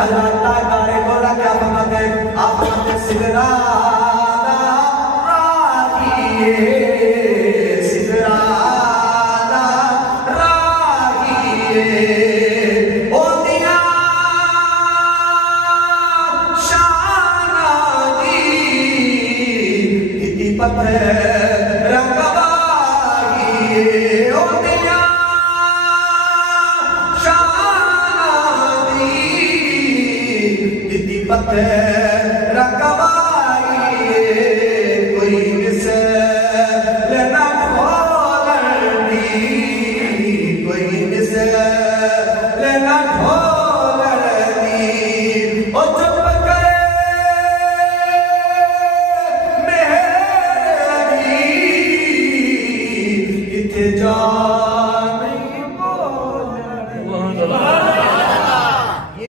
हजराता गारे बोला क्या फरमाते आप फरमाते सिदरा सिदरा राहिए ओ दिया शादी इति पत्थर रंगवाहिए ओ दिया शादी इति पत्थर रंगवा